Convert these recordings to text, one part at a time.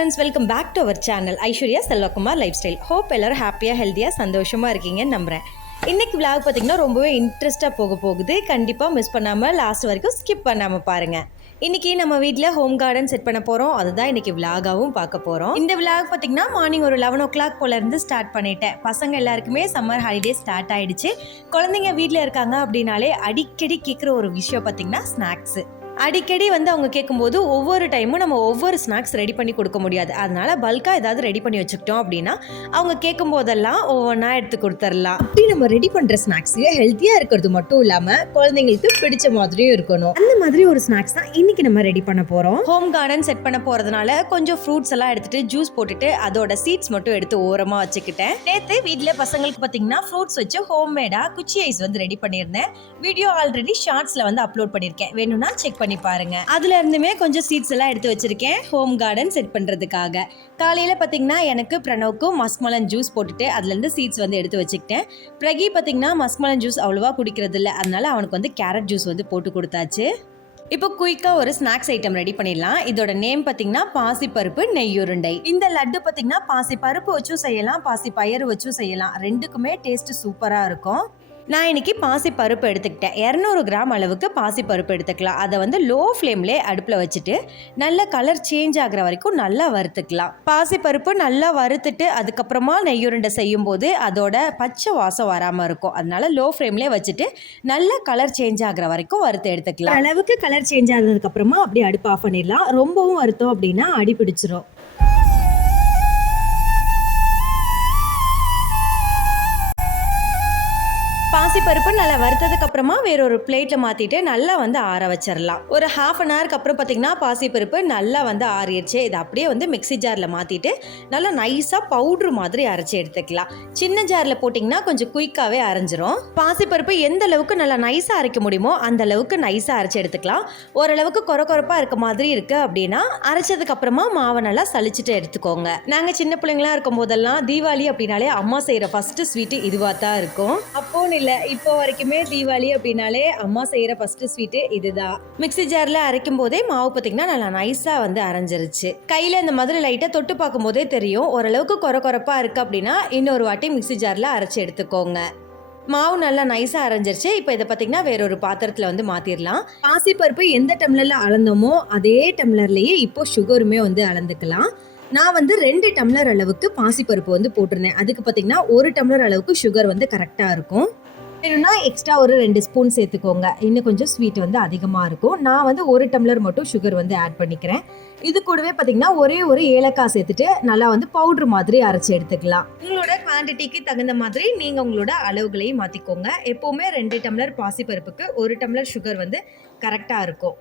Friends, welcome back to our channel Aishwarya Selvakumar lifestyle. Hope எல்லோரும் ஹாப்பியாக ஹெல்த்தியாக சந்தோஷமாக இருக்கீங்கன்னு நம்புகிறேன். இன்றைக்கி விளாக் பார்த்திங்கன்னா ரொம்பவே இன்ட்ரெஸ்ட்டாக போகுது. கண்டிப்பாக மிஸ் பண்ணாமல் லாஸ்ட் வரைக்கும் ஸ்கிப் பண்ணாமல் பாருங்கள். இன்றைக்கி நம்ம வீட்டில் ஹோம் கார்டன் செட் பண்ண போகிறோம். அதுதான் இன்றைக்கி விளாகாகவும் பார்க்க போகிறோம். இந்த விளாக் பார்த்திங்கன்னா மார்னிங் ஒரு 11 o'clock போலேருந்து ஸ்டார்ட் பண்ணிட்டேன். பசங்க எல்லாருக்குமே சம்மர் ஹாலிடே ஸ்டார்ட் ஆகிடுச்சு. குழந்தைங்க வீட்டில் இருக்காங்க அப்படின்னாலே அடிக்கடி கேட்குற ஒரு விஷயம் பார்த்திங்கன்னா ஸ்நாக்ஸு. அடிக்கடி அவங்க கேட்கும்போது ஒவ்வொரு டைமும் நம்ம ஒவ்வொரு ஸ்நாக்ஸ் ரெடி பண்ணி கொடுக்க முடியாது. அதனால பல்காக ஏதாவது ரெடி பண்ணி வச்சுக்கிட்டோம் அப்படின்னா அவங்க கேட்கும் போதெல்லாம் ஒவ்வொன்றா எடுத்து கொடுத்துடலாம். அப்படி நம்ம ரெடி பண்ணுற ஸ்நாக்ஸ் ஹெல்த்தியாக இருக்கிறது மட்டும் இல்லாமல் குழந்தைங்களுக்கு பிடிச்ச மாதிரியும் இருக்கணும். அந்த மாதிரி ஒரு ஸ்நாக்ஸ் தான் இன்னைக்கு நம்ம ரெடி பண்ண போகிறோம். ஹோம் கார்டன் செட் பண்ண போகிறதுனால கொஞ்சம் ஃப்ரூட்ஸ் எல்லாம் எடுத்துட்டு ஜூஸ் போட்டுட்டு அதோட சீட்ஸ் மட்டும் எடுத்து ஓரமாக வச்சுக்கிட்டேன். நேற்று வீட்டில் பசங்களுக்கு பார்த்தீங்கன்னா ஃப்ரூட்ஸ் வச்சு ஹோம்மேடாக குச்சி ஐஸ் ரெடி பண்ணியிருந்தேன். வீடியோ ஆல்ரெடி ஷார்ட்ஸில் அப்லோட் பண்ணியிருக்கேன். வேணும்னா செக் பண்ணி பாருங்க. அதுல இருந்துமே கொஞ்சம் சீட்ஸ் எல்லாம் எடுத்து வச்சிருக்கேன் ஹோம் கார்டன் செட் பண்றதுக்காக. காலையில பாத்தீங்கன்னா எனக்கு பிரணவுக்கும் மஸ்க்மெலன் ஜூஸ் போட்டுட்டு அதுல இருந்து சீட்ஸ் எடுத்து வச்சுக்கிட்டேன். பிரகி பாத்தீங்கன்னா மஸ்க்மெலன் ஜூஸ் அவ்வளவா குடிக்கிறது இல்லை, அதனால அவனுக்கு கேரட் ஜூஸ் போட்டு கொடுத்தாச்சு. இப்போ குயிக்காக ஒரு ஸ்நாக்ஸ் ஐட்டம் ரெடி பண்ணிடலாம். இதோட நேம் பார்த்தீங்கன்னா பாசிப்பருப்பு நெய்யுருண்டை. இந்த லட்டு பார்த்தீங்கன்னா பாசி பருப்பு வச்சும் செய்யலாம், பாசி பயறு வச்சும் செய்யலாம். ரெண்டுக்குமே டேஸ்ட் சூப்பராக இருக்கும். நான் இன்னைக்கு பாசி பருப்பு எடுத்துக்கிட்டேன். 200 கிராம் அளவுக்கு பாசி பருப்பு எடுத்துக்கலாம். அதை லோ ஃப்ளேம்லே அடுப்பில் வச்சுட்டு நல்ல கலர் சேஞ்ச் ஆகிற வரைக்கும் நல்லா வறுத்துக்கலாம். பாசி பருப்பு நல்லா வறுத்துட்டு அதுக்கப்புறமா நெய்யுருண்டை செய்யும் போது அதோட பச்சை வாசம் வராமல் இருக்கும். அதனால லோ ஃப்ளேம்லே வச்சுட்டு நல்ல கலர் சேஞ்ச் ஆகிற வரைக்கும் வறுத்து எடுத்துக்கலாம். அளவுக்கு கலர் சேஞ்ச் ஆனதுக்கப்புறமா அப்படியே அடுப்பு ஆஃப் பண்ணிடலாம். ரொம்பவும் வறுத்தோம் அப்படின்னா அடி பிடிச்சிரும். பாசிப்பருப்பு நல்லா வறுத்ததுக்கு அப்புறமா வேறொரு பிளேட்ல மாத்திட்டு நல்லா ஆற வச்சிடலாம். ஒரு ஹாஃப் அன் ஹவருக்கு அப்புறம் பார்த்தீங்கன்னா பாசிப்பருப்பு நல்லா ஆறிடுச்சு. இதை அப்படியே மிக்சி ஜார்ல மாத்திட்டு நல்லா நைஸா பவுடர் மாதிரி அரைச்சி எடுத்துக்கலாம். சின்ன ஜார்ல போட்டிங்கன்னா கொஞ்சம் குயிக்காவே அரைஞ்சிரும். பாசிப்பருப்பு எந்த அளவுக்கு நல்லா நைஸா அரைக்க முடியுமோ அந்த அளவுக்கு நைஸா அரைச்சி எடுத்துக்கலாம். ஓரளவுக்கு கொரப்பா இருக்க மாதிரி இருக்கு அப்படின்னா அரைச்சதுக்கு அப்புறமா மாவை நல்லா சலிச்சுட்டு எடுத்துக்கோங்க. நாங்க சின்ன பிள்ளைங்களா இருக்கும் போதெல்லாம் தீபாவளி அப்படின்னாலே அம்மா செய்யற ஃபர்ஸ்ட் ஸ்வீட் இதுவா தான் இருக்கும். அப்போ இல்ல, இப்போ வரைக்குமே தீபாவளி அப்படின்னாலே அம்மா செய்யற ஃபர்ஸ்ட் ஸ்வீட் இதுதான். மிக்ஸி ஜார்ல அரைக்கும் போதே மாவு பார்த்தீங்கன்னா நல்லா நைஸா அரைஞ்சிருச்சு. கையில இந்த மாதிரி லைட்டா தொட்டு பார்க்கும் போதே தெரியும் ஓரளவுக்கு கொரப்பா இருக்கு அப்படின்னா இன்னொரு வாட்டி மிக்ஸி ஜார்ல அரைச்சி எடுத்துக்கோங்க. மாவு நல்லா நைஸா அரைஞ்சிருச்சு. இப்போ இதை பார்த்தீங்கன்னா வேறொரு பாத்திரத்துல மாத்திரலாம். பாசிப்பருப்பு எந்த டம்ளர்ல அளந்தோமோ அதே டம்ளர்லயே இப்போ சுகருமே அளந்துக்கலாம். நான் 2 டம்ளர் அளவுக்கு பாசிப்பருப்பு போட்டிருந்தேன். அதுக்கு பார்த்தீங்கன்னா 1 டம்ளர் அளவுக்கு சுகர் கரெக்டாக இருக்கும். வேணும்னா எக்ஸ்ட்ரா ஒரு 2 ஸ்பூன் சேர்த்துக்கோங்க. இன்னும் கொஞ்சம் ஸ்வீட் அதிகமாக இருக்கும். நான் 1 டம்ளர் மட்டும் சுகர் ஆட் பண்ணிக்கிறேன். இது கூடவே பார்த்தீங்கன்னா ஒரே ஒரு ஏலக்காய் சேர்த்துட்டு நல்லா பவுடர் மாதிரி அரைச்சி எடுத்துக்கலாம். உங்களோட குவான்டிட்டிக்கு தகுந்த மாதிரி நீங்கள் உங்களோட அளவுகளையும் மாற்றிக்கோங்க. எப்போவுமே 2 டம்ளர் பாசிப்பருப்புக்கு 1 டம்ளர் சுகர் கரெக்டாக இருக்கும்.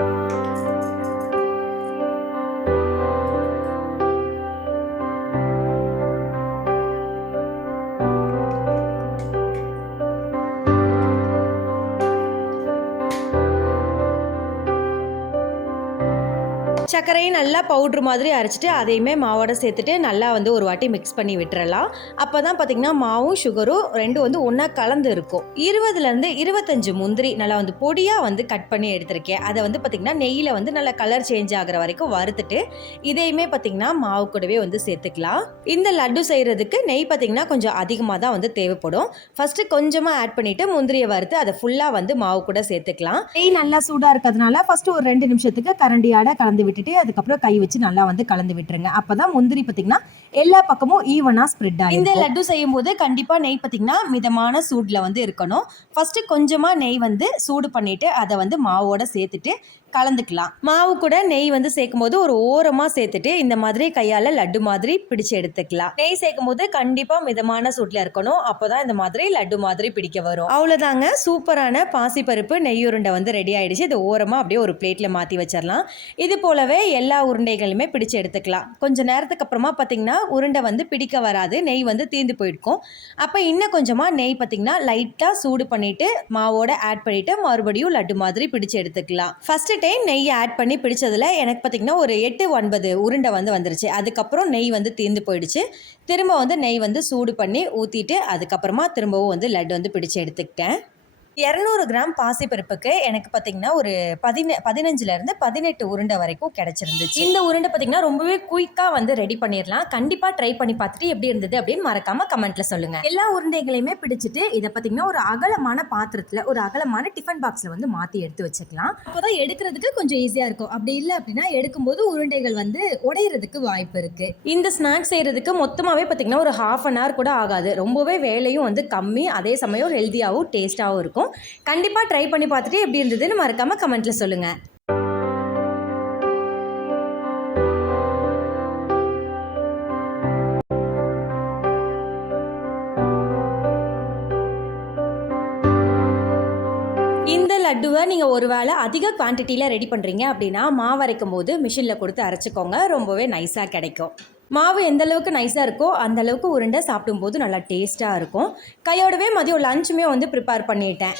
சர்க்கரையும் நல்லா பவுட்ரு மாதிரி அரைச்சிட்டு அதையுமே மாவோட சேர்த்துட்டு நல்லா ஒரு வாட்டி மிக்ஸ் பண்ணி விட்டுறலாம். அப்போ தான் பார்த்தீங்கன்னா மாவும் சுகரும் ரெண்டும் ஒன்றா கலந்து இருக்கும். 20லேருந்து 25 முந்திரி நல்லா பொடியாக கட் பண்ணி எடுத்திருக்கேன். அதை பார்த்தீங்கன்னா நெய்யில் நல்லா கலர் சேஞ்ச் ஆகிற வரைக்கும் வறுத்துட்டு இதையுமே பார்த்தீங்கன்னா மாவு கூடவே சேர்த்துக்கலாம். இந்த லட்டு செய்கிறதுக்கு நெய் பார்த்தீங்கன்னா கொஞ்சம் அதிகமாக தான் தேவைப்படும். ஃபஸ்ட்டு கொஞ்சமாக ஆட் பண்ணிவிட்டு முந்திரியை வறுத்து அதை ஃபுல்லாக மாவு கூட சேர்த்துக்கலாம். நெய் நல்லா சூடாக இருக்கிறதுனால ஃபஸ்ட்டு ஒரு 2 நிமிஷத்துக்கு கரண்டியாட கலந்து விட்டுட்டு அதுக்கப்புறம் கை வச்சு நல்லா கலந்து விட்டுருங்க. அப்பதான் முந்திரி பார்த்தீங்கன்னா எல்லா பக்கமும் ஈவனா ஸ்ப்ரெட் ஆகும். இந்த லட்டு செய்யும் போது கண்டிப்பா நெய் பார்த்தீங்கன்னா மிதமான சூட்ல இருக்கணும். ஃபர்ஸ்ட் கொஞ்சமா நெய் சூடு பண்ணிட்டு அதை மாவோட சேர்த்துட்டு கலந்துக்கலாம். மாவு கூட நெய் சேர்க்கும் போது ஒரு ஓரமா சேர்த்துட்டு இந்த மாதிரி கையால லட்டு மாதிரி பிடிச்சு எடுத்துக்கலாம். நெய் சேர்க்கும் போது கண்டிப்பா மிதமான சூட்ல இருக்கணும். அப்போதான் இந்த மாதிரி லட்டு மாதிரி பிடிக்க வரும். அவ்வளவுதாங்க, சூப்பரான பாசிப்பருப்பு நெய்யுருண்டை ரெடி ஆயிடுச்சு. இது ஓரமா அப்படியே ஒரு பிளேட்ல மாத்தி வச்சிடலாம். இது போலவே எல்லா உருண்டைகளுமே பிடிச்சு எடுத்துக்கலாம். கொஞ்ச நேரத்துக்கு அப்புறமா பார்த்தீங்கன்னா உருண்டை பிடிக்க வராது, நெய் தீர்ந்து போயிருக்கும். அப்போ இன்னும் கொஞ்சமா நெய் பார்த்தீங்கன்னா லைட்டா சூடு பண்ணிட்டு மாவோட ஆட் பண்ணிட்டு மறுபடியும் லட்டு மாதிரி பிடிச்சு எடுத்துக்கலாம். ஃபர்ஸ்ட் டைம் நெய் ஆட் பண்ணி பிடிச்சதுல எனக்கு பார்த்தீங்கன்னா ஒரு 8-9 உருண்டை வந்துருச்சு. அதுக்கப்புறம் நெய் தீர்ந்து போயிடுச்சு. திரும்ப நெய் சூடு பண்ணி ஊற்றிட்டு அதுக்கப்புறமா திரும்பவும் லட்டு பிடிச்சு எடுத்துக்கிட்டேன். 200 கிராம் பாசிப்பருப்புக்கு எனக்கு பார்த்தீங்கன்னா ஒரு 15லேருந்து 18 உருண்டை வரைக்கும் கிடைச்சிருந்துச்சு. இந்த உருண்டை பார்த்தீங்கன்னா ரொம்பவே குயிக்காக வந்து ரெடி பண்ணிடலாம். கண்டிப்பாக ட்ரை பண்ணி பார்த்துட்டு எப்படி இருந்தது அப்படின்னு மறக்காம கமெண்ட்ல சொல்லுங்க. எல்லா உருண்டைகளையுமே பிடிச்சிட்டு இதை பார்த்தீங்கன்னா ஒரு அகலமான பாத்திரத்தில் ஒரு அகலமான டிஃபன் பாக்ஸில் வந்து மாற்றி எடுத்து வச்சுக்கலாம். அப்போதான் எடுக்கிறதுக்கு கொஞ்சம் ஈஸியாக இருக்கும். அப்படி இல்லை அப்படின்னா எடுக்கும்போது உருண்டைகள் வந்து உடையிறதுக்கு வாய்ப்பு இருக்கு. இந்த ஸ்நாக்ஸ் செய்யறதுக்கு மொத்தமாகவே பார்த்தீங்கன்னா ஒரு ½ அன் ஹவர் கூட ஆகாது. ரொம்பவே வேலையும் வந்து கம்மி, அதே சமயம் ஹெல்த்தியாகவும் டேஸ்ட்டாகவும் இருக்கும். கண்டிப்பா ட்ரை பண்ணி பார்த்துட்டு எப்படி இருந்ததுன்னு மறக்காம கமெண்ட்ல சொல்லுங்க. இந்த லட்டுவை நீங்கள் ஒருவேளை அதிக குவான்டிட்டியில் ரெடி பண்ணுறீங்க அப்படின்னா மாவு அரைக்கும் போது மிஷினில் கொடுத்து அரைச்சிக்கோங்க. ரொம்பவே நைஸாக கிடைக்கும். மாவு எந்த அளவுக்கு நைஸாக இருக்கோ அந்த அளவுக்கு உருண்டை சாப்பிடும்போது நல்லா டேஸ்ட்டாக இருக்கும். கையோடவே மதியம் லஞ்சுமே வந்து ப்ரிப்பேர் பண்ணிட்டேன்.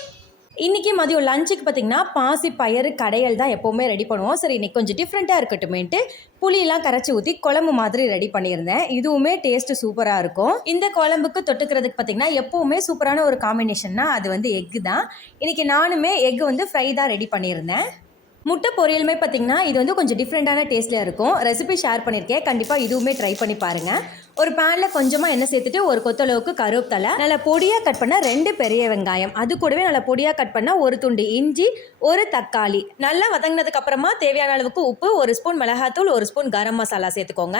இன்றைக்கி மதியம் லஞ்சுக்கு பார்த்திங்கன்னா பாசி பயிறு கடையல் தான் எப்போவுமே ரெடி பண்ணுவோம். சரி, இன்றைக்கி கொஞ்சம் டிஃப்ரெண்ட்டாக இருக்கட்டுமேன்ட்டு புளியெல்லாம் கரைச்சி ஊற்றி குழம்பு மாதிரி ரெடி பண்ணியிருந்தேன். இதுவுமே டேஸ்ட்டு சூப்பராக இருக்கும். இந்த குழம்புக்கு தொட்டுக்கிறதுக்கு பார்த்திங்கன்னா எப்போவுமே சூப்பரான ஒரு காம்பினேஷன்னா அது வந்து எக்கு தான். இன்றைக்கி நானுமே எக்கு வந்து ஃப்ரை தான் ரெடி பண்ணியிருந்தேன். முட்டை பொரியலுமே பார்த்திங்கன்னா இது வந்து கொஞ்சம் டிஃப்ரெண்ட்டான டேஸ்ட்டில் இருக்கும். ரெசிபி ஷேர் பண்ணியிருக்கேன், கண்டிப்பாக இதுவுமே ட்ரை பண்ணி பாருங்கள். ஒரு பேனில் கொஞ்சமாக எண்ணெய் சேர்த்துட்டு ஒரு கொத்தளவுக்கு கருவேப்பிலை, நல்லா பொடியாக கட் பண்ண 2 பெரிய வெங்காயம், அது கூடவே நல்லா பொடியாக கட் பண்ண ஒரு துண்டு இஞ்சி, ஒரு தக்காளி நல்லா வதங்கினதுக்கு அப்புறமா தேவையான அளவுக்கு உப்பு, 1 ஸ்பூன் மிளகாத்தூள், 1 ஸ்பூன் கரம் மசாலா சேர்த்துக்கோங்க.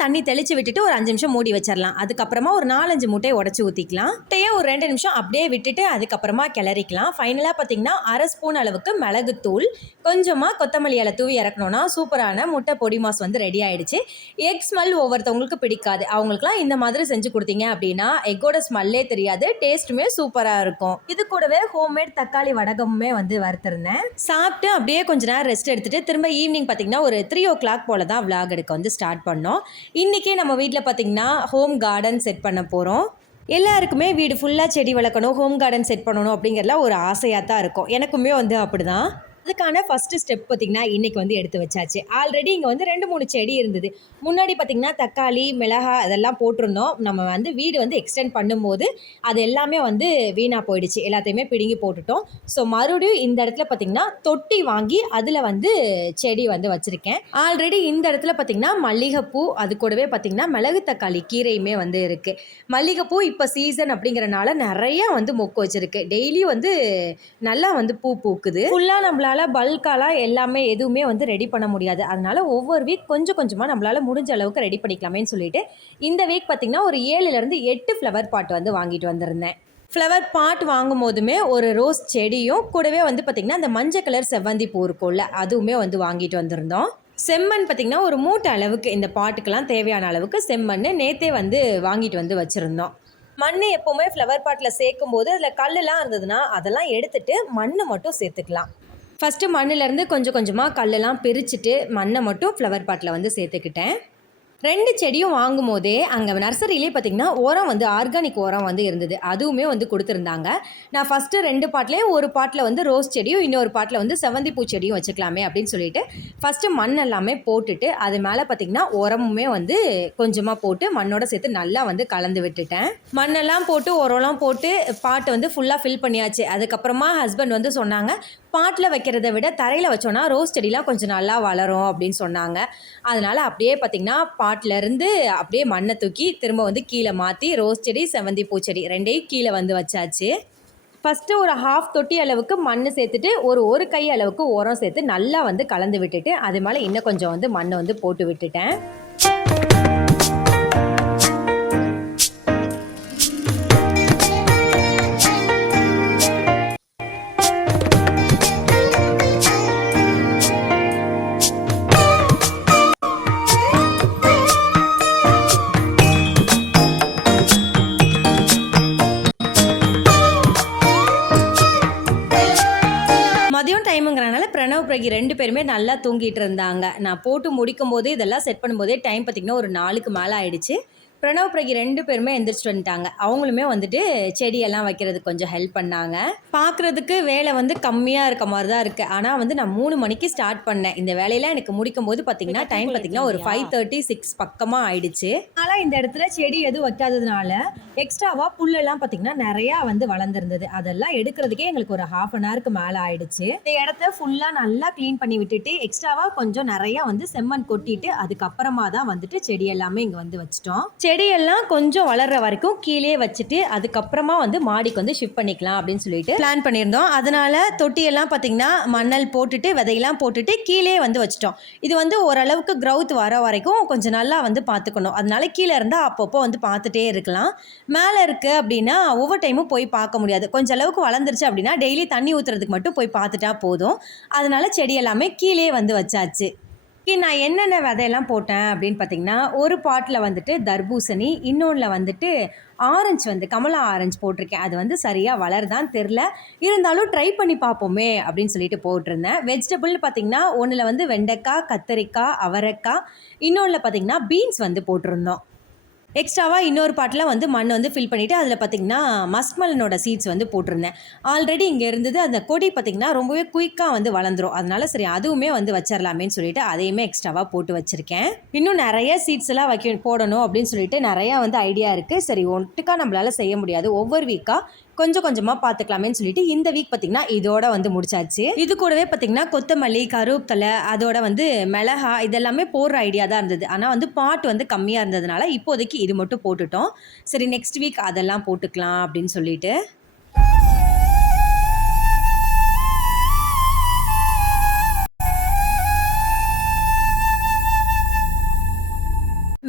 தண்ணி தெளிச்சு விட்டுட்டு ஒரு 5 நிமிஷம் மூடி வச்சிடலாம். அதுக்கப்புறமா ஒரு 4-5 முட்டையை உடச்சி ஊற்றிக்கலாம். முட்டையை ஒரு 2 நிமிஷம் அப்படியே விட்டுட்டு அதுக்கப்புறமா கிளறிக்கலாம். ஃபைனலாக பார்த்தீங்கன்னா 1/2 ஸ்பூன் அளவுக்கு மிளகுத்தூள், கொஞ்சமாக கொத்தமல்லி இலை தூவி இறக்கணும்னா சூப்பரான முட்டை பொடி மாஸ் வந்து ரெடி ஆயிடுச்சு. எக் ஸ்மெல் ஒவ்வொருத்தவங்களுக்கு பிடிக்காது. அவங்களுக்குலாம் இந்த மாதிரி செஞ்சு கொடுத்தீங்க அப்படின்னா எக்கோட ஸ்மெல்லே தெரியாது, டேஸ்ட்டுமே சூப்பராக இருக்கும். இது கூடவே ஹோம்மேட் தக்காளி வடகமுமே வந்து வறுத்திருந்தேன். சாப்பிட்டு அப்படியே கொஞ்ச நேரம் ரெஸ்ட் எடுத்துட்டு திரும்ப ஈவினிங் பார்த்தீங்கன்னா ஒரு 3 o'clock போல தான் விளாக் எடுக்க வந்து ஸ்டார்ட் பண்ணோம். இன்றைக்கி நம்ம வீட்டில் பார்த்திங்கன்னா ஹோம் கார்டன் செட் பண்ண போகிறோம். எல்லாருக்குமே வீடு ஃபுல்லாக செடி வளர்க்கணும், ஹோம் கார்டன் செட் பண்ணணும் அப்படிங்கிறதுலாம் ஒரு ஆசையாக தான் இருக்கும். எனக்குமே வந்து அப்படி தான். அதுக்கான ஃபஸ்ட்டு ஸ்டெப் பார்த்திங்கன்னா இன்றைக்கி வந்து எடுத்து வச்சாச்சு. ஆல்ரெடி இங்கே வந்து 2-3 செடி இருந்தது. முன்னாடி பார்த்திங்கன்னா தக்காளி, மிளகாய் அதெல்லாம் போட்டிருந்தோம். நம்ம வந்து வீடு வந்து எக்ஸ்டெண்ட் பண்ணும்போது அது எல்லாமே வந்து வீணாக போயிடுச்சு. எல்லாத்தையுமே பிடுங்கி போட்டுட்டோம். ஸோ மறுபடியும் இந்த இடத்துல பார்த்திங்கன்னா தொட்டி வாங்கி அதில் வந்து செடி வந்து வச்சுருக்கேன். ஆல்ரெடி இந்த இடத்துல பார்த்திங்கன்னா மல்லிகைப்பூ, அது கூடவே பார்த்திங்கன்னா மிளகு தக்காளி கீரையுமே வந்து இருக்குது. மல்லிகைப்பூ இப்போ சீசன் அப்படிங்கிறனால நிறையா வந்து மொக்கு வச்சுருக்கு. டெய்லி வந்து நல்லா வந்து பூ பூக்குது. ஃபுல்லாக நம்மளால் பல்காலாம் எல்லாமே எதுவுமே வந்து ரெடி பண்ண முடியாது. அதனால ஒவ்வொரு வீக் கொஞ்சம் கொஞ்சமாக நம்மளால் முடிஞ்ச அளவுக்கு ரெடி பண்ணிக்கலாமேன்னு சொல்லிட்டு இந்த வீக் பார்த்திங்கன்னா ஒரு 7லேருந்து 8 ஃப்ளவர் பாட் வந்து வாங்கிட்டு வந்திருந்தேன். ஃப்ளவர் பாட் வாங்கும் போதுமே ஒரு ரோஸ் செடியும் கூடவே வந்து பார்த்திங்கன்னா அந்த மஞ்சள் கலர் செவ்வந்தி பூ இருக்கும்ல அதுவுமே வந்து வாங்கிட்டு வந்திருந்தோம். செம்மண் பார்த்திங்கன்னா ஒரு மூட்டை அளவுக்கு இந்த பாட்டுக்கெல்லாம் தேவையான அளவுக்கு செம்மண் நேற்றே வந்து வாங்கிட்டு வந்து வச்சுருந்தோம். மண் எப்போவுமே ஃப்ளவர் பாட்டில் சேர்க்கும் போது அதில் கல்லெலாம் இருந்ததுன்னா அதெல்லாம் எடுத்துட்டு மண்ணை மட்டும் சேர்த்துக்கலாம். ஃபஸ்ட்டு மண்ணிலேருந்து கொஞ்சம் கொஞ்சமாக கல்லெல்லாம் பிரிச்சுட்டு மண்ணை மட்டும் ஃப்ளவர் பாட்டில் வந்து சேர்த்துக்கிட்டேன். 2 செடியும் வாங்கும் போதே அங்கே நர்சரியிலே பார்த்திங்கன்னா உரம் வந்து ஆர்கானிக் உரம் வந்து இருந்தது. அதுவுமே வந்து கொடுத்துருந்தாங்க. நான் ஃபஸ்ட்டு 2 பாட்லேயும் ஒரு பாட்டில் வந்து ரோஸ் செடியும் இன்னொரு பாட்டில் வந்து செவ்வந்தி பூ செடியும் வச்சுக்கலாமே அப்படின்னு சொல்லிட்டு ஃபஸ்ட்டு மண் எல்லாமே போட்டுட்டு அது மேலே பார்த்திங்கன்னா உரமுமே வந்து கொஞ்சமாக போட்டு மண்ணோட சேர்த்து நல்லா வந்து கலந்து விட்டுட்டேன். மண்ணெல்லாம் போட்டு உரம்லாம் போட்டு பாட்டை வந்து ஃபுல்லாக ஃபில் பண்ணியாச்சு. அதுக்கப்புறமா ஹஸ்பண்ட் வந்து சொன்னாங்க, பாட்டில் வைக்கிறத விட தரையில் வச்சோன்னா ரோஸ் செடிலாம் கொஞ்சம் நல்லா வளரும் அப்படின்னு சொன்னாங்க. அதனால் அப்படியே பார்த்திங்கன்னா பாட்டிலேருந்து அப்படியே மண்ணை தூக்கி திரும்ப வந்து கீழே மாற்றி ரோஸ் செடி, செவ்வந்தி பூச்செடி 2ஐயும் கீழே வந்து வச்சாச்சு. ஃபஸ்ட்டு ஒரு ½ தொட்டி அளவுக்கு மண் சேர்த்துட்டு ஒரு கை அளவுக்கு உரம் சேர்த்து நல்லா வந்து கலந்து விட்டுட்டு அது மேலே இன்னும் கொஞ்சம் வந்து மண்ணை வந்து போட்டு விட்டுட்டேன். மதியம் டைமுங்கிறனால பிரணவ் பிரகி 2 பேருமே நல்லா தூங்கிட்டு இருந்தாங்க. நான் போட்டு முடிக்கும் போது இதெல்லாம் செட் பண்ணும்போதே டைம் பார்த்திங்கன்னா ஒரு 4க்கு மேலே ஆயிடுச்சு. பிரணவ் பிரகி 2 பேருமே எந்திரிச்சிட்டு வந்துட்டாங்க. அவங்களுமே வந்துட்டு செடியெல்லாம் வைக்கிறதுக்கு கொஞ்சம் ஹெல்ப் பண்ணாங்க. பார்க்குறதுக்கு வேலை வந்து கம்மியாக இருக்க மாதிரி தான் இருக்குது. ஆனால் வந்து நான் 3 மணிக்கு ஸ்டார்ட் பண்ணேன். இந்த வேலையெல்லாம் எனக்கு முடிக்கும் போது பார்த்தீங்கன்னா டைம் பார்த்தீங்கன்னா ஒரு 5:36 பக்கமாக ஆயிடுச்சு. அதனால் இந்த இடத்துல செடி எதுவும் வைக்காததுனால எக்ஸ்ட்ராவாக புல்லெல்லாம் பார்த்தீங்கன்னா நிறையா வந்து வளர்ந்துருந்தது. அதெல்லாம் எடுக்கிறதுக்கே எங்களுக்கு ஒரு 1/2 an hourக்கு மேலே ஆயிடுச்சு. இந்த இடத்த ஃபுல்லாக நல்லா க்ளீன் பண்ணி விட்டுட்டு எக்ஸ்ட்ராவாக கொஞ்சம் நிறையா வந்து செம்மண் கொட்டிட்டு அதுக்கப்புறமா தான் வந்துட்டு செடி எல்லாமே இங்கே வந்து வச்சிட்டோம். செடியெல்லாம் கொஞ்சம் வளர்ற வரைக்கும் கீழே வச்சுட்டு அதுக்கப்புறமா வந்து மாடிக்கு வந்து ஷிஃப்ட் பண்ணிக்கலாம் அப்படின்னு சொல்லிட்டு பிளான் பண்ணியிருந்தோம். அதனால தொட்டியெல்லாம் பார்த்தீங்கன்னா மணல் போட்டுட்டு விதையெல்லாம் போட்டுட்டு கீழே வந்து வச்சிட்டோம். இது வந்து ஓரளவுக்கு க்ரௌத் வர வரைக்கும் கொஞ்சம் நல்லா வந்து பார்த்துக்கணும். அதனால கீழே இருந்தால் அப்பப்போ வந்து பார்த்துட்டே இருக்கலாம். மேலே இருக்குது அப்படின்னா ஒவ்வொரு டைமும் போய் பார்க்க முடியாது. கொஞ்சம் அளவுக்கு வளர்ந்துருச்சு அப்படின்னா டெய்லி தண்ணி ஊற்றுறதுக்கு மட்டும் போய் பார்த்துட்டா போதும். அதனால செடி எல்லாமே கீழே வந்து வச்சாச்சு. நான் என்னென்ன விதையெல்லாம் போட்டேன் அப்படின்னு பார்த்தீங்கன்னா ஒரு பாட்டில் வந்துட்டு தர்பூசணி, இன்னொன்றில் வந்துட்டு ஆரஞ்சு வந்து கமலா ஆரஞ்சு போட்டிருக்கேன். அது வந்து சரியாக வளருதான்னு தெரில, இருந்தாலும் ட்ரை பண்ணி பார்ப்போமே அப்படின்னு சொல்லிட்டு போட்டிருந்தேன். வெஜிடபிள்னு பார்த்தீங்கன்னா ஒன்றில் வந்து வெண்டைக்காய், கத்தரிக்காய், அவரைக்காய், இன்னொன்றில் பார்த்தீங்கன்னா பீன்ஸ் வந்து போட்டிருந்தோம். எக்ஸ்ட்ராவாக இன்னொரு பாட்டில் வந்து மண் வந்து ஃபில் பண்ணிவிட்டு அதில் பார்த்திங்கன்னா மஸ்க்மெலனோட சீட்ஸ் வந்து போட்டிருந்தேன். ஆல்ரெடி இங்கே இருந்தது. அந்த கொடி பார்த்திங்கன்னா ரொம்பவே குயிக்காக வந்து வளர்ந்துரும். அதனால சரி அதுவுமே வந்து வச்சிடலாமேன்னு சொல்லிட்டு அதையுமே எக்ஸ்ட்ராவாக போட்டு வச்சுருக்கேன். இன்னும் நிறைய சீட்ஸ் எல்லாம் போடணும் அப்படின்னு சொல்லிட்டு நிறையா வந்து ஐடியா இருக்குது. சரி ஒட்டுக்கா நம்மளால் செய்ய முடியாது, ஒவ்வொரு வீக்காக கொஞ்சம் கொஞ்சமாக பார்த்துக்கலாமேன்னு சொல்லிட்டு இந்த வீக் பார்த்திங்கன்னா இதோட வந்து முடிச்சாச்சு. இது கூடவே பார்த்திங்கன்னா கொத்தமல்லி, கருவேப்பிலை, அதோட வந்து மிளகா இதெல்லாமே போடுற ஐடியா தான் இருந்தது. ஆனால் வந்து பாட் வந்து கம்மியாக இருந்ததுனால இப்போதைக்கு இது மட்டும் போட்டுட்டோம். சரி நெக்ஸ்ட் வீக் அதெல்லாம் போட்டுக்கலாம் அப்படின்னு சொல்லிட்டு.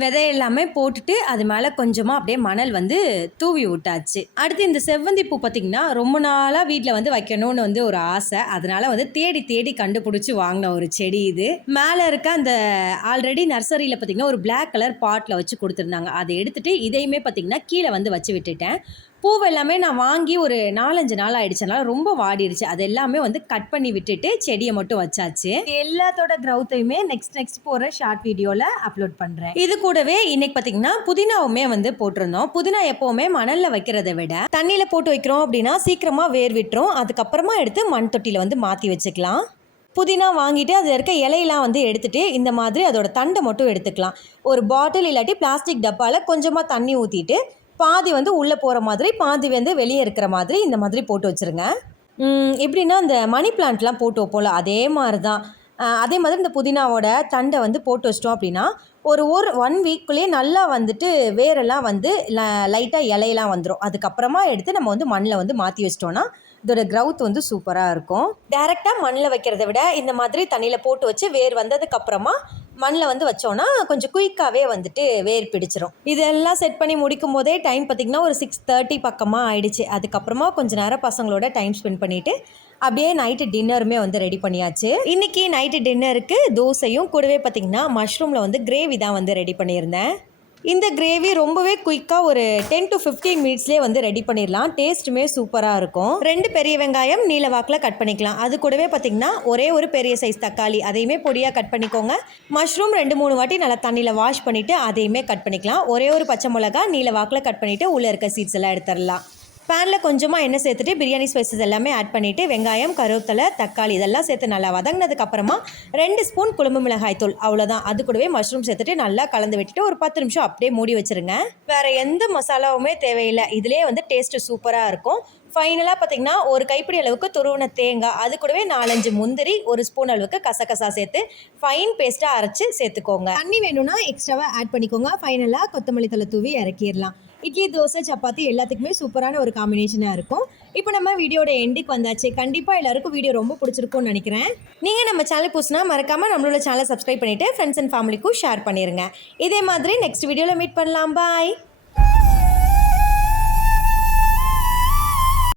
விதை எல்லாமே போட்டுட்டு அது மேலே கொஞ்சமாக அப்படியே மணல் வந்து தூவி விட்டாச்சு. அடுத்து இந்த செவ்வந்தி பூ பார்த்திங்கன்னா ரொம்ப நாளாக வீட்டில் வந்து வைக்கணும்னு வந்து ஒரு ஆசை. அதனால் வந்து தேடி தேடி கண்டுபிடிச்சி வாங்கின ஒரு செடி இது. மேலே இருக்க அந்த ஆல்ரெடி நர்சரியில் பார்த்திங்கன்னா ஒரு பிளாக் கலர் பாட்டில் வச்சு கொடுத்துருந்தாங்க. அதை எடுத்துகிட்டு இதையுமே பார்த்திங்கன்னா கீழே வந்து வச்சு விட்டுட்டேன். பூவை எல்லாமே நான் வாங்கி ஒரு 4-5 நாள் ஆயிடுச்சனால ரொம்ப வாடிடுச்சு. அது எல்லாமே வந்து கட் பண்ணி விட்டுட்டு செடியை மட்டும் வச்சாச்சு. எல்லாத்தோட க்ரௌத்தையுமே நெக்ஸ்ட் போகிற ஷார்ட் வீடியோவில் அப்லோட் பண்ணுறேன். இது கூடவே இன்னைக்கு பார்த்தீங்கன்னா புதினாவுமே வந்து போட்டிருந்தோம். புதினா எப்போவுமே மணலில் வைக்கிறத விட தண்ணியில் போட்டு வைக்கிறோம் அப்படின்னா சீக்கிரமாக வேர் விட்டுரும். அதுக்கப்புறமா எடுத்து மண் தொட்டியில் வந்து மாற்றி வச்சுக்கலாம். புதினா வாங்கிட்டு அதில் இருக்க இலையெல்லாம் வந்து எடுத்துகிட்டு இந்த மாதிரி அதோட தண்டை மட்டும் எடுத்துக்கலாம். ஒரு பாட்டில் இல்லாட்டி பிளாஸ்டிக் டப்பாவில் கொஞ்சமாக தண்ணி ஊற்றிட்டு பாதி வந்து உள்ளே போகிற மாதிரி பாதி வந்து வெளியே இருக்கிற மாதிரி இந்த மாதிரி போட்டு வச்சுருங்க. எப்படின்னா இந்த மணி பிளான்ட்லாம் போட்டு வைப்போம்ல அதே மாதிரி தான். அதே மாதிரி இந்த புதினாவோட தண்டை வந்து போட்டு வச்சிட்டோம் அப்படின்னா ஒரு 1 வீக்குள்ளேயே நல்லா வந்துட்டு வேரெல்லாம் வந்து லைட்டாக இலையெல்லாம் வந்துடும். அதுக்கப்புறமா எடுத்து நம்ம வந்து மண்ணில் வந்து மாற்றி வச்சிட்டோன்னா இதோட க்ரௌத் வந்து சூப்பராக இருக்கும். டைரெக்டாக மண்ணில் வைக்கிறத விட இந்த மாதிரி தண்ணியில் போட்டு வச்சு வேர் வந்ததுக்கப்புறமா மண்ணில் வந்து வச்சோன்னா கொஞ்சம் குயிக்காகவே வந்துட்டு வேர் பிடிச்சிரும். இதெல்லாம் செட் பண்ணி முடிக்கும் போதே டைம் பார்த்திங்கன்னா ஒரு 6:30 பக்கமாக ஆயிடுச்சு. அதுக்கப்புறமா கொஞ்சம் நேரம் பசங்களோட டைம் ஸ்பெண்ட் பண்ணிவிட்டு அப்படியே நைட்டு டின்னருமே வந்து ரெடி பண்ணியாச்சு. இன்றைக்கி நைட்டு டின்னருக்கு தோசையும் கூடவே பார்த்திங்கன்னா மஷ்ரூமில் வந்து கிரேவி தான் வந்து ரெடி பண்ணியிருந்தேன். இந்த கிரேவி ரொம்பவே குயிக்காக ஒரு 10 to 15 மினிட்ஸ்லேயே வந்து ரெடி பண்ணிடலாம். டேஸ்ட்டுமே சூப்பராக இருக்கும். 2 பெரிய வெங்காயம் நீல வாக்கில் கட் பண்ணிக்கலாம். அது கூடவே பார்த்திங்கன்னா ஒரே ஒரு பெரிய சைஸ் தக்காளி அதையுமே பொடியாக கட் பண்ணிக்கோங்க. மஷ்ரூம் 2-3 வாட்டி நல்லா தண்ணியில் வாஷ் பண்ணிவிட்டு அதையுமே கட் பண்ணிக்கலாம். ஒரே ஒரு பச்சை மிளகா நீல வாக்கில் கட் பண்ணிவிட்டு உள்ளே இருக்க சீட்ஸ் எல்லாம் எடுத்துடலாம். பேனில் கொஞ்சமாக எண்ணெய் சேர்த்துட்டு பிரியாணி ஸ்பைசஸ் எல்லாமே ஆட் பண்ணிவிட்டு வெங்காயம், கருவேப்பிலை, தக்காளி இதெல்லாம் சேர்த்து நல்லா வதங்கினதுக்கப்புறமா 2 ஸ்பூன் குழம்பு மிளகாய் தூள் அவ்வளோதான். அது கூடவே மஷ்ரூம் சேர்த்துட்டு நல்லா கலந்து விட்டுட்டு ஒரு 10 நிமிஷம் அப்படியே மூடி வச்சுருங்க. வேறு எந்த மசாலாவுமே தேவையில்லை. இதிலே வந்து டேஸ்ட்டு சூப்பராக இருக்கும். ஃபைனலாக பார்த்திங்கன்னா ஒரு கைப்பிடி அளவுக்கு துருவின தேங்காய், அது கூடவே 4-5 முந்திரி, 1 ஸ்பூன் அளவுக்கு கசகசா சேர்த்து ஃபைன் பேஸ்ட்டாக அரைச்சி சேர்த்துக்கோங்க. தண்ணி வேணும்னா எக்ஸ்ட்ராவாக ஆட் பண்ணிக்கோங்க. ஃபைனலாக கொத்தமல்லி தழை தூவி இறக்கிடலாம். இட்லி, தோசை, சப்பாத்தி எல்லாத்துக்குமே சூப்பரான ஒரு காம்பினேஷனாக இருக்கும். இப்போ நம்ம வீடியோட எண்டுக்கு வந்தாச்சு. கண்டிப்பாக எல்லாருக்கும் வீடியோ ரொம்ப பிடிச்சிருக்கும்னு நினைக்கிறேன். நீங்கள் நம்ம சேனல் புதுசுனா மறக்காமல் நம்மளோட சேனலை சப்ஸ்கிரைப் பண்ணிவிட்டு ஃப்ரெண்ட்ஸ் அண்ட் ஃபேமிலிக்கும் ஷேர் பண்ணிடுங்க. இதே மாதிரி நெக்ஸ்ட் வீடியோவில் மீட் பண்ணலாம். பாய்.